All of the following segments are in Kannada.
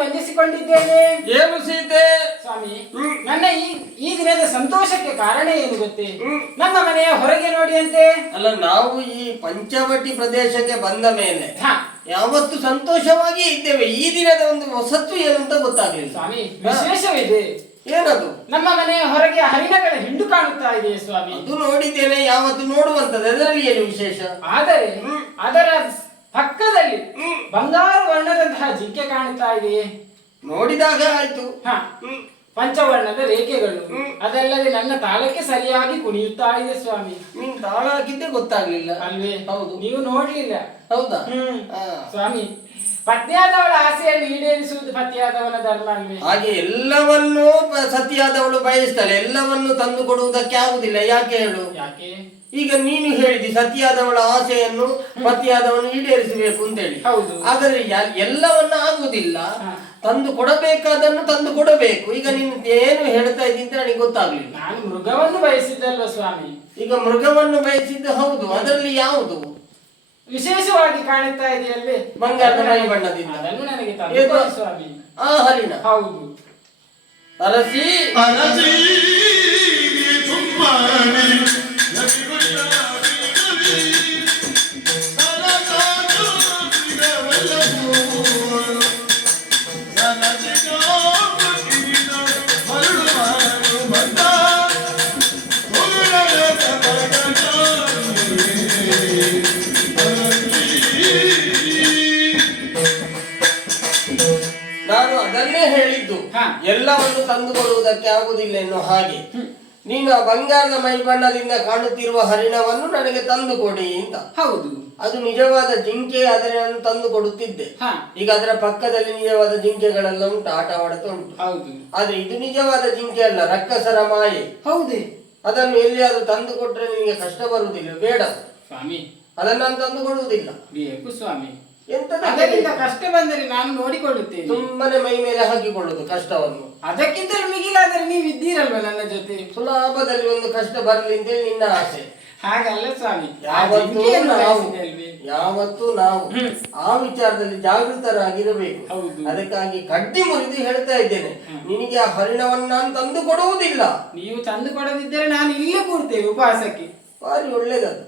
ವಂದಿಸಿಕೊಂಡಿದ್ದೇನೆ. ಏನು ಸೀತೆ? ಸ್ವಾಮಿ, ನನ್ನ ಈ ದಿನದ ಸಂತೋಷಕ್ಕೆ ಕಾರಣ ಏನು ಗೊತ್ತೇ? ನಮ್ಮ ಮನೆಯ ಹೊರಗೆ ನೋಡಿ ಅಂತೆ. ಅಲ್ಲ, ನಾವು ಈ ಪಂಚವಟಿ ಪ್ರದೇಶಕ್ಕೆ ಬಂದ ಮೇಲೆ ಯಾವತ್ತು ಸಂತೋಷವಾಗಿ ಇದ್ದೇವೆ. ಈ ದಿನದ ಒಂದು ಹೊಸತ್ತು ಏನು ಅಂತ ಗೊತ್ತಾಗ್ಲಿಲ್ಲ ಸ್ವಾಮಿ. ವಿಶೇಷವಿದೆ. ಏನದು? ನಮ್ಮ ಮನೆಯ ಹೊರಗೆ ಹರಿಣಗಳ ಹಿಂಡು ಕಾಣುತ್ತಾ ಇದೆ ಸ್ವಾಮಿ. ಅದು ನೋಡಿದ್ದೇನೆ, ಯಾವತ್ತು ನೋಡುವಂತದ್ದು. ಅದರಲ್ಲಿ ಏನು ವಿಶೇಷ? ಆದರೆ ಅದರ ಪಕ್ಕದಲ್ಲಿ ಬಂಗಾರ ವರ್ಣದಂತಹ ಜಿಂಕೆ ಕಾಣುತ್ತಾ ಇದೆ. ನೋಡಿದಾಗ ಆಯ್ತು. ಪಂಚವರ್ಣದ ರೇಖೆಗಳು, ಅದಲ್ಲದೆ ನನ್ನ ತಾಳಕ್ಕೆ ಸರಿಯಾಗಿ ಕುಣಿಯುತ್ತಾ ಇದೆ ಸ್ವಾಮಿ. ನೀನ್ ತಾಳ ಹಾಕಿದ್ದೆ ಗೊತ್ತಾಗ್ಲಿಲ್ಲ ಅಲ್ವೇ? ಹೌದು. ನೀವು ನೋಡ್ಲಿಲ್ಲ. ಹೌದಾ? ಸ್ವಾಮಿ, ಪತ್ನಿಯಾದವಳ ಆಸೆಯನ್ನು ಈಡೇರಿಸುವುದು ಪತಿಯಾದವನ ಧರ್ಮ ಅಲ್ವೇ? ಹಾಗೆ ಎಲ್ಲವನ್ನೂ ಸತಿಯಾದವಳು ಬಯಸ್ತಾಳೆ. ಎಲ್ಲವನ್ನು ತಂದು ಕೊಡುವುದಕ್ಕೆ ಆಗುದಿಲ್ಲ. ಯಾಕೆ ಹೇಳು? ಯಾಕೆ? ಈಗ ನೀನು ಹೇಳಿದಿ ಸತಿಯಾದವಳ ಆಸೆಯನ್ನು ಪತಿಯಾದವನು ಈಡೇರಿಸಬೇಕು ಅಂತೇಳಿ. ಹೌದು. ಆದರೆ ಎಲ್ಲವನ್ನ ಆಗುದಿಲ್ಲ. ತಂದು ಕೊಡಬೇಕಾದನ್ನು ತಂದು ಕೊಡಬೇಕು. ಈಗ ನೀನು ಏನು ಹೇಳ್ತಾ ಇದ್ದೀನಿ ಅಂತ ನನಗೆ ಗೊತ್ತಾಗ್ಲಿಲ್ಲ. ನಾನು ಮೃಗವನ್ನು ಬಯಸಿದ್ದಲ್ವ ಸ್ವಾಮಿ? ಈಗ ಮೃಗವನ್ನು ಬಯಸಿದ್ದು ಹೌದು. ಅದರಲ್ಲಿ ಯಾವುದು ವಿಶೇಷವಾಗಿ ಕಾಣುತ್ತಾ ಇದೆಯಲ್ಲೇ? ಬಂಗಾರದ ಮೈ ಬಣ್ಣದಿಂದ. ಅದನ್ನು ನನಗೆ ತಂದು ಸ್ವಾಮಿ. ಆ ಹರಿಣ. ಹೌದು. ಅರಸಿ ನಾನು ಅದನ್ನೇ ಹೇಳಿದ್ದು, ಎಲ್ಲವನ್ನು ತಂದು ಕೊಡುವುದಕ್ಕೆ ಆಗುದಿಲ್ಲ ಎನ್ನುವ ಹಾಗೆ. ನೀನು ಆ ಬಂಗಾರದ ಮೈ ಬಣ್ಣದಿಂದ ಕಾಣುತ್ತಿರುವ ಹರಿಣವನ್ನು ನನಗೆ ತಂದು ಕೊಡಿ ಅಂತ. ಹೌದು. ಅದು ನಿಜವಾದ ಜಿಂಕೆ, ಆದರೆ ನಾನು ತಂದು ಕೊಡುತ್ತಿದ್ದೆ. ಈಗ ಅದರ ಪಕ್ಕದಲ್ಲಿ ನಿಜವಾದ ಜಿಂಕೆಗಳೆಲ್ಲ ಉಂಟು, ಆಟವಾಡುತ್ತಾ ಉಂಟು. ಹೌದು. ಆದ್ರೆ ಇದು ನಿಜವಾದ ಜಿಂಕೆ ಅಲ್ಲ, ರಕ್ಕಸರ ಮಾಯೆ. ಹೌದೇ? ಅದನ್ನು ಎಲ್ಲಿಯಾದ್ರೂ ತಂದು ಕೊಟ್ರೆ ನಿನಗೆ ಕಷ್ಟ ಬರುವುದಿಲ್ಲ. ಬೇಡ ಸ್ವಾಮಿ, ಅದನ್ನು ನಾನು ತಂದು ಕೊಡುವುದಿಲ್ಲ. ಬೇಕು ಸ್ವಾಮಿ. ಎಂತದಕ್ಕಿಂತ ಕಷ್ಟ ಬಂದರೆ ನಾನು ನೋಡಿಕೊಳ್ಳುತ್ತೇನೆ. ಸುಮ್ಮನೆ ಮೈ ಮೇಲೆ ಹಾಕಿಕೊಳ್ಳುದು ಕಷ್ಟವನ್ನು. ಅದಕ್ಕಿಂತಲೂ ಮಿಗಿಲಾದರೆ ನೀವು ಇದ್ದೀರಲ್ವ ನನ್ನ ಜೊತೆ. ಸುಲಭದಲ್ಲಿ ಒಂದು ಕಷ್ಟ ಬರಲಿ ಅಂತೇಳಿ ನಿನ್ನ ಆಸೆ. ಹಾಗಲ್ಲ ಸ್ವಾಮಿ, ಯಾವತ್ತೂ ನಾವು ಆ ವಿಚಾರದಲ್ಲಿ ಜಾಗೃತರಾಗಿರಬೇಕು. ಅದಕ್ಕಾಗಿ ಕಡ್ಡಿ ಮುರಿದು ಹೇಳ್ತಾ ಇದ್ದೇನೆ, ನಿನಗೆ ಆ ಹರಿಣವನ್ನು ನಾನು ತಂದು ಕೊಡುವುದಿಲ್ಲ. ನೀವು ತಂದು ಕೊಡದಿದ್ದರೆ ನಾನು ಇಲ್ಲೇ ಕೂರ್ತೇನೆ ಉಪವಾಸಕ್ಕೆ. ಭಾರಿ ಒಳ್ಳೇದದು.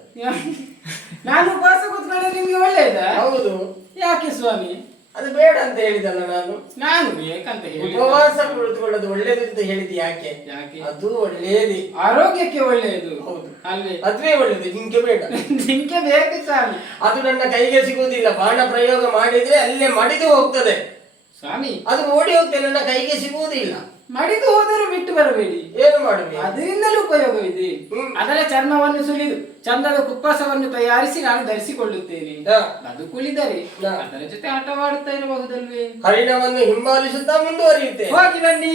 ನಾನು ಉಪವಾಸ ಕೂತ್ಕೊಂಡ್ರೆ ನಿಮ್ಗೆ ಒಳ್ಳೇದ? ಹೌದು. ಯಾಕೆ ಸ್ವಾಮಿ? ಅದು ಬೇಡ ಅಂತ ಹೇಳಿದಲ್ಲ ನಾನು ಬೇಕಂತ ಹೇಳಿ. ಉಪವಾಸ ಕುಳಿತುಕೊಳ್ಳೋದು ಒಳ್ಳೇದು ಅಂತ ಹೇಳಿದ್ ಯಾಕೆ? ಅದು ಒಳ್ಳೇದು, ಆರೋಗ್ಯಕ್ಕೆ ಒಳ್ಳೆಯದು. ಹೌದು ಅಲ್ವೇ? ಅದುವೇ ಒಳ್ಳೇದು. ಜಿಂಕೆ ಬೇಡ. ಜಿಂಕೆ ಬೇಕು ಸ್ವಾಮಿ. ಅದು ನನ್ನ ಕೈಗೆ ಸಿಗುವುದಿಲ್ಲ. ಬಾಣ ಪ್ರಯೋಗ ಮಾಡಿದ್ರೆ ಅಲ್ಲೇ ಮಡಿದು ಹೋಗ್ತದೆ ಸ್ವಾಮಿ. ಅದು ಓಡಿ ಹೋಗ್ತದೆ, ನನ್ನ ಕೈಗೆ ಸಿಗುವುದಿಲ್ಲ. ಮಡಿದು ಹೋದರೂ ಬಿಟ್ಟು ಬರಬೇಡಿ. ಏನು ಮಾಡಬೇಕು? ಅದರಿಂದಲೂ ಉಪಯೋಗವಿದೆ. ಅದರ ಚರ್ಮವನ್ನು ಸುಲಿದು ಚಂದದ ಕುಪ್ಪಸವನ್ನು ತಯಾರಿಸಿ ನಾನು ಧರಿಸಿಕೊಳ್ಳುತ್ತೇನೆ. ಅದು ಕುಳಿದರೆ ಅದರ ಜೊತೆ ಆಟವಾಡುತ್ತಾ ಇರಬಹುದಲ್ವೇ? ಹರಿಣವನ್ನು ಹಿಂಬಾಲಿಸುತ್ತಾ ಮುಂದುವರಿಯುತ್ತೆ. ಹೋಗಿ ಬನ್ನಿ.